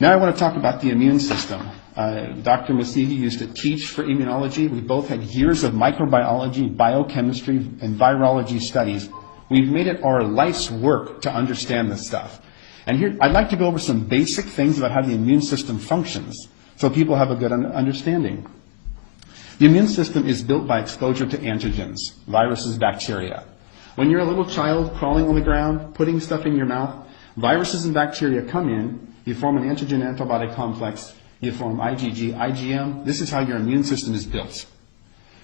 Now I want to talk about the immune system. Dr. Masihi used to teach for immunology. We both had years of microbiology, biochemistry, and virology studies. We've made it our life's work to understand this stuff. And here, I'd like to go over some basic things about how the immune system functions so people have a good understanding. The immune system is built by exposure to antigens, viruses, bacteria. When you're a little child crawling on the ground, putting stuff in your mouth, viruses and bacteria come in, you form an antigen-antibody complex, you form IgG, IgM. This is how your immune system is built.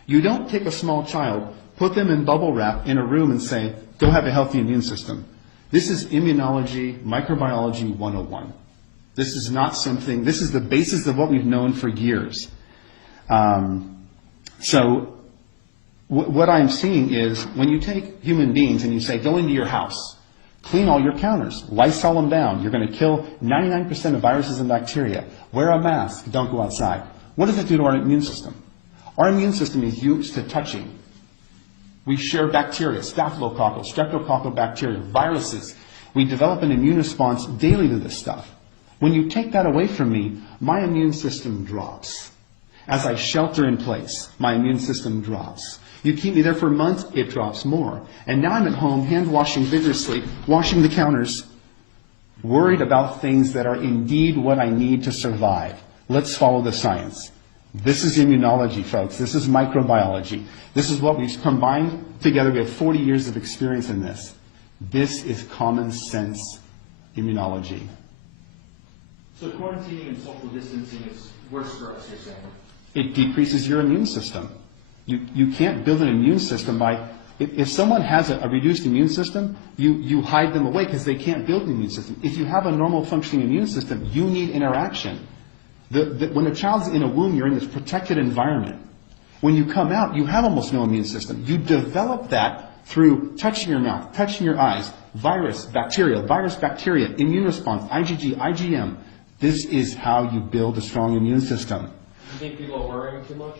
You don't take a small child, put them in bubble wrap in a room and say, go have a healthy immune system. This is immunology, microbiology 101. This is not something, this is the basis of what we've known for years. What I'm seeing is when you take human beings and you say, go into your house, clean all your counters, Lysol them down, you're going to kill 99% of viruses and bacteria, wear a mask, don't go outside. What does it do to our immune system? Our immune system is used to touching. We share bacteria, staphylococcal, streptococcal bacteria, viruses. We develop an immune response daily to this stuff. When you take that away from me, my immune system drops. As I shelter in place, my immune system drops. You keep me there for months, it drops more. And now I'm at home, hand washing vigorously, washing the counters, worried about things that are indeed what I need to survive. Let's follow the science. This is immunology, folks. This is microbiology. This is what we've combined together. We have 40 years of experience in this. This is common sense immunology. So quarantining and social distancing is worse for us, you're saying? It decreases your immune system. You can't build an immune system by, if someone has a reduced immune system, you hide them away because they can't build an immune system. If you have a normal functioning immune system, you need interaction. When a child's in a womb, you're in this protected environment. When you come out, you have almost no immune system. You develop that through touching your mouth, touching your eyes, virus, bacteria, immune response, IgG, IgM. This is how you build a strong immune system. Do you think people are worrying too much?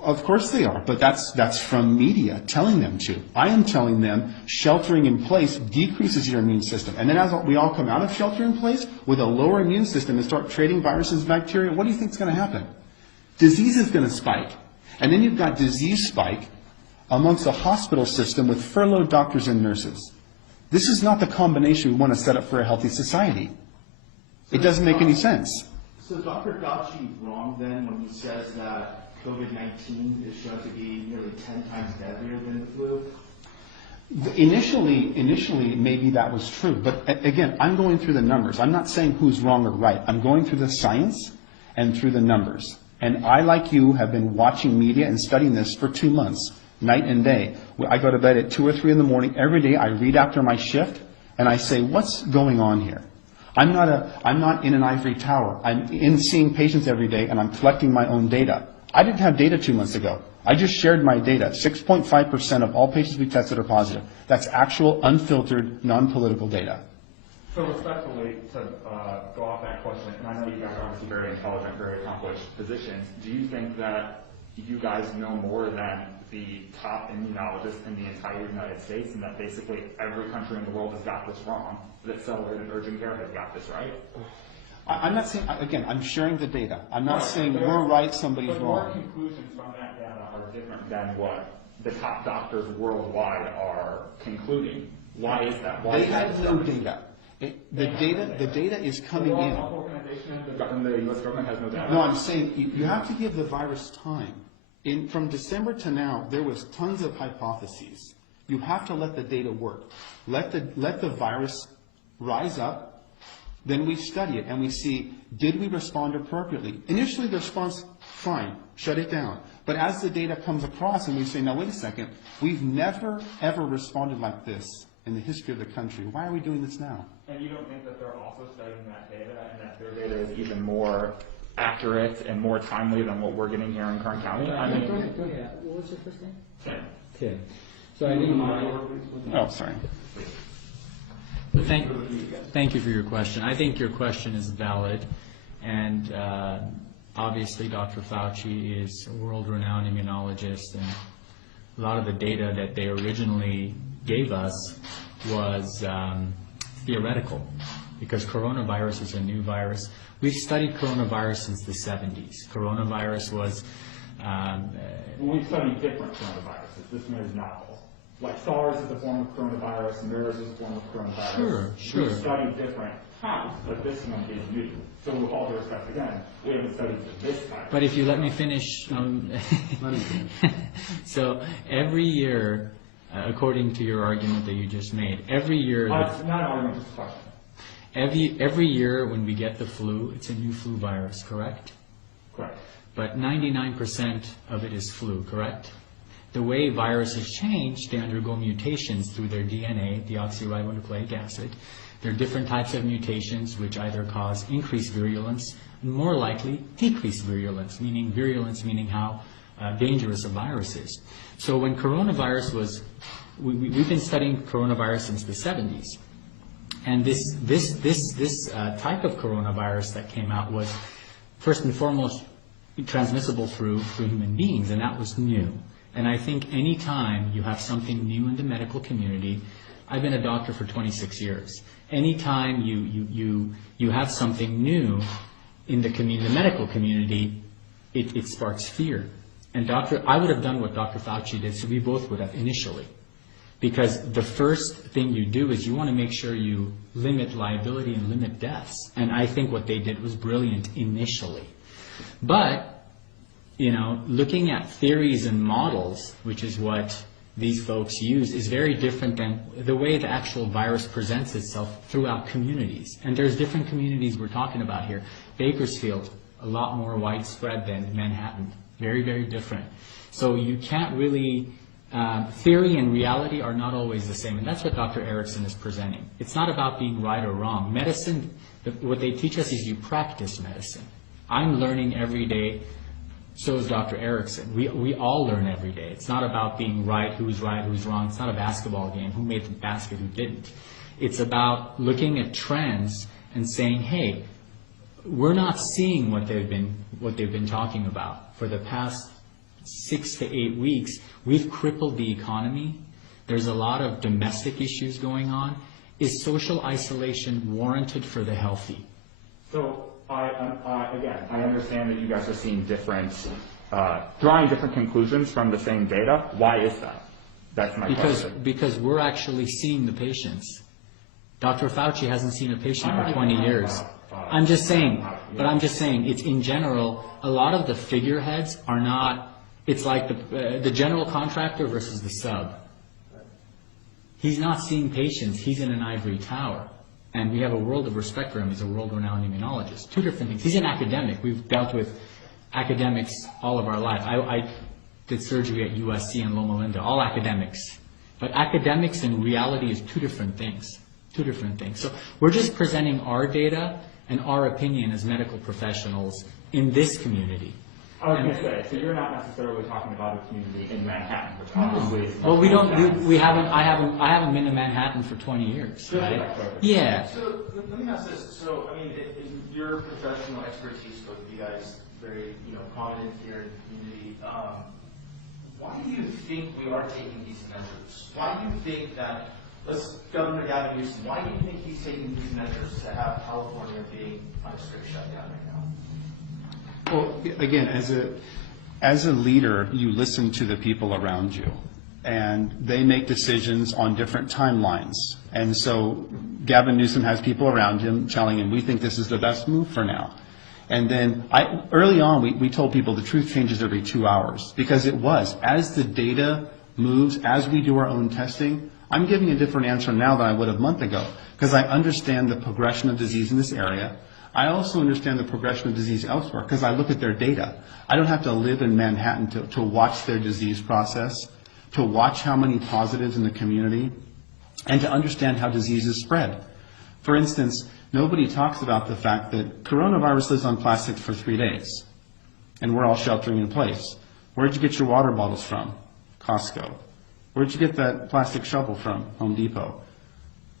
Of course they are, but that's from media telling them to. I am telling them sheltering in place decreases your immune system. And then as we all come out of shelter in place with a lower immune system and start trading viruses and bacteria, what do you think is going to happen? Disease is going to spike. And then you've got disease spike amongst a hospital system with furloughed doctors and nurses. This is not the combination we want to set up for a healthy society. It doesn't make any sense. So is Dr. Fauci wrong then when he says that COVID-19 is shown to be nearly 10 times deadlier than the flu? Initially, maybe that was true. But again, I'm going through the numbers. I'm not saying who's wrong or right. I'm going through the science and through the numbers. And I, like you, have been watching media and studying this for 2 months, night and day. I go to bed at 2 or 3 in the morning. Every day I read after my shift, and I say, what's going on here? I'm not in an ivory tower. I'm in seeing patients every day, and I'm collecting my own data. I didn't have data 2 months ago. I just shared my data. 6.5% of all patients we tested are positive. That's actual, unfiltered, non-political data. So respectfully, to go off that question, and I know you guys are obviously very intelligent, very accomplished physicians, do you think that you guys know more than the top immunologists in the entire United States, and that basically every country in the world has got this wrong, that Accelerated Urgent Care has got this right? I'm not saying, again, I'm sharing the data. I'm not saying we're right, somebody's wrong. wrong. But your conclusions from that data are different than what the top doctors worldwide are concluding. Why is that? They have no data. The data is coming in. The U.S. government has no data. No, I'm saying you have to give the virus time. From December to now, there was tons of hypotheses. You have to let the data work. Let the virus rise up. Then we study it and we see, did we respond appropriately? Initially, the response, fine, shut it down. But as the data comes across and we say, now wait a second, we've never, ever responded like this in the history of the country. Why are we doing this now? And you don't think that they're also studying that data and that their data is even more accurate and more timely than what we're getting here in Kern County? Go ahead. What was your first name? Tim. Tim. So I think Oh, sorry. Thank you for your question. I think your question is valid, and obviously Dr. Fauci is a world-renowned immunologist, and a lot of the data that they originally gave us was theoretical. because coronavirus is a new virus. We've studied coronavirus since the 70s. Coronavirus was... We've studied different coronaviruses. This one is novel. Like SARS is a form of coronavirus, MERS is a form of coronavirus. Sure. We've studied different types, but this one is new. So with all due respect, again, we haven't studied this type. But if you let me finish, so every year, according to your argument that you just made, every year... It's not an argument, just a question. Every year when we get the flu, it's a new flu virus, correct? Correct. But 99% of it is flu, correct? The way viruses change, they undergo mutations through their DNA, deoxyribonucleic acid. There are different types of mutations which either cause increased virulence, and more likely decreased virulence, meaning how dangerous a virus is. So when coronavirus was, we've been studying coronavirus since the 70s. And this type of coronavirus that came out was, first and foremost, transmissible through human beings, and that was new. And I think any time you have something new in the medical community, I've been a doctor for 26 years. Anytime you have something new in the medical community, it sparks fear. And I would have done what Dr. Fauci did, so we both would have initially. Because the first thing you do is you want to make sure you limit liability and limit deaths. And I think what they did was brilliant initially. But, looking at theories and models, which is what these folks use, is very different than the way the actual virus presents itself throughout communities. And there's different communities we're talking about here. Bakersfield, a lot more widespread than Manhattan. Very, very different. So you can't really... theory and reality are not always the same, and that's what Dr. Erickson is presenting. It's not about being right or wrong. Medicine, what they teach us is you practice medicine. I'm learning every day, so is Dr. Erickson. We all learn every day. It's not about being right, who's wrong. It's not a basketball game, who made the basket, who didn't. It's about looking at trends and saying, hey, we're not seeing what they've been talking about for the past 6 to 8 weeks. We've crippled the economy. There's a lot of domestic issues going on. Is social isolation warranted for the healthy? So, again, I understand that you guys are seeing drawing different conclusions from the same data. Why is that? That's my question. Because we're actually seeing the patients. Dr. Fauci hasn't seen a patient for 20 years. I'm just saying, it's in general, a lot of the figureheads are not... It's like the general contractor versus the sub. He's not seeing patients. He's in an ivory tower. And we have a world of respect for him. He's a world-renowned immunologist. Two different things. He's an academic. We've dealt with academics all of our life. I did surgery at USC and Loma Linda, all academics. But academics and reality is two different things. Two different things. So we're just presenting our data and our opinion as medical professionals in this community. I was going to say, so you're not necessarily talking about a community in Manhattan, which obviously is... Well, I haven't been to Manhattan for 20 years, right? Yeah. So, let me ask this. So, I mean, in your professional expertise, both of you guys, very, prominent here in the community, why do you think we are taking these measures? Why do you think that, Governor Gavin Newsom, why do you think he's taking these measures to have California being on a strict shutdown right now? Well, again, as a leader, you listen to the people around you, and they make decisions on different timelines. And so Gavin Newsom has people around him telling him, we think this is the best move for now. And then early on, we told people the truth changes every 2 hours, because it was. As the data moves, as we do our own testing, I'm giving a different answer now than I would have a month ago, because I understand the progression of disease in this area. I also understand the progression of disease elsewhere because I look at their data. I don't have to live in Manhattan to watch their disease process, to watch how many positives in the community, and to understand how diseases spread. For instance, nobody talks about the fact that coronavirus lives on plastic for 3 days, and we're all sheltering in place. Where'd you get your water bottles from? Costco. Where'd you get that plastic shovel from? Home Depot.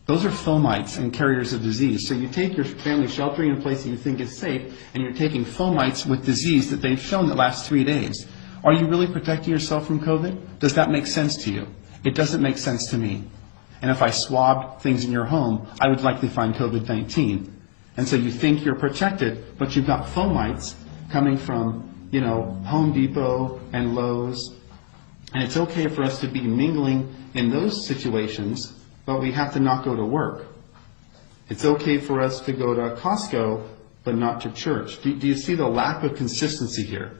Those are fomites and carriers of disease. So you take your family sheltering in place that you think is safe, and you're taking fomites with disease that they've shown that lasts 3 days. Are you really protecting yourself from COVID? Does that make sense to you? It doesn't make sense to me. and if I swabbed things in your home, I would likely find COVID-19. And so you think you're protected, but you've got fomites coming from, Home Depot and Lowe's. And it's okay for us to be mingling in those situations, but we have to not go to work. It's okay for us to go to Costco, but not to church. Do you see the lack of consistency here?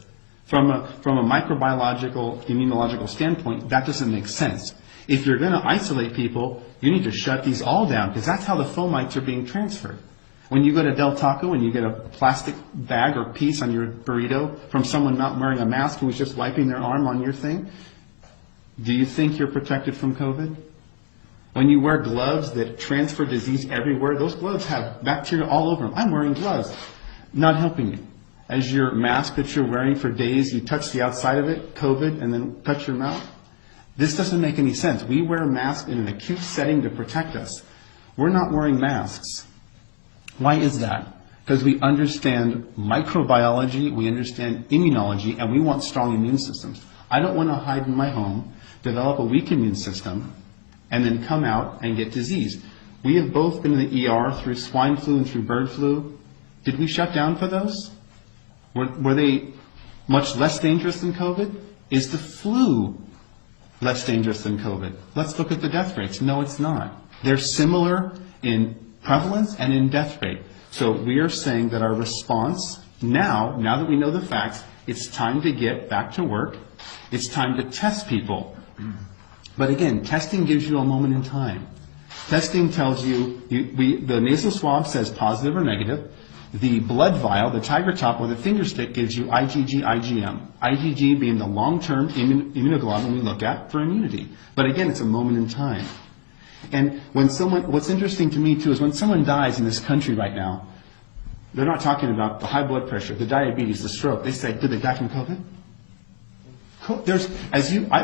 From a microbiological, immunological standpoint, that doesn't make sense. If you're going to isolate people, you need to shut these all down, because that's how the fomites are being transferred. When you go to Del Taco and you get a plastic bag or piece on your burrito from someone not wearing a mask who was just wiping their arm on your thing, do you think you're protected from COVID? When you wear gloves that transfer disease everywhere, those gloves have bacteria all over them. I'm wearing gloves, not helping you. As your mask that you're wearing for days, you touch the outside of it, COVID, and then touch your mouth. This doesn't make any sense. We wear masks in an acute setting to protect us. We're not wearing masks. Why is that? Because we understand microbiology, we understand immunology, and we want strong immune systems. I don't want to hide in my home, develop a weak immune system, and then come out and get disease. We have both been in the ER through swine flu and through bird flu. Did we shut down for those? Were they much less dangerous than COVID? Is the flu less dangerous than COVID? Let's look at the death rates. No, it's not. They're similar in prevalence and in death rate. So we are saying that our response now that we know the facts, it's time to get back to work. It's time to test people. But again, testing gives you a moment in time. Testing tells you, the nasal swab says positive or negative. The blood vial, the tiger top or the finger stick gives you IgG, IgM. IgG being the long-term immunoglobulin we look at for immunity. But again, it's a moment in time. And what's interesting to me too is when someone dies in this country right now, they're not talking about the high blood pressure, the diabetes, the stroke. They say, did they die from COVID?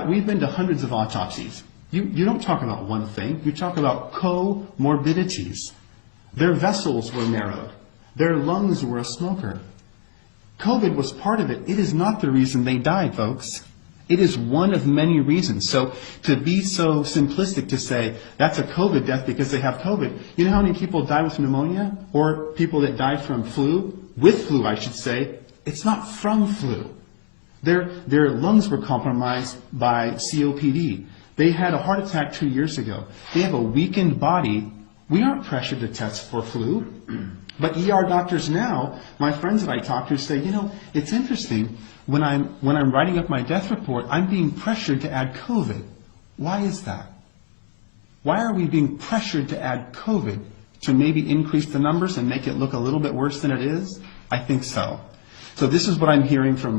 We've been to hundreds of autopsies. You don't talk about one thing. You talk about comorbidities. Their vessels were narrowed. Their lungs were a smoker. COVID was part of it. It is not the reason they died, folks. It is one of many reasons. So to be so simplistic to say that's a COVID death because they have COVID, you know how many people die with pneumonia or people that die from flu? With flu, I should say. It's not from flu. Their lungs were compromised by COPD. They had a heart attack 2 years ago. They have a weakened body. We aren't pressured to test for flu. But ER doctors now, my friends that I talk to say, it's interesting. When I'm writing up my death report, I'm being pressured to add COVID. Why is that? Why are we being pressured to add COVID to maybe increase the numbers and make it look a little bit worse than it is? I think so. So this is what I'm hearing from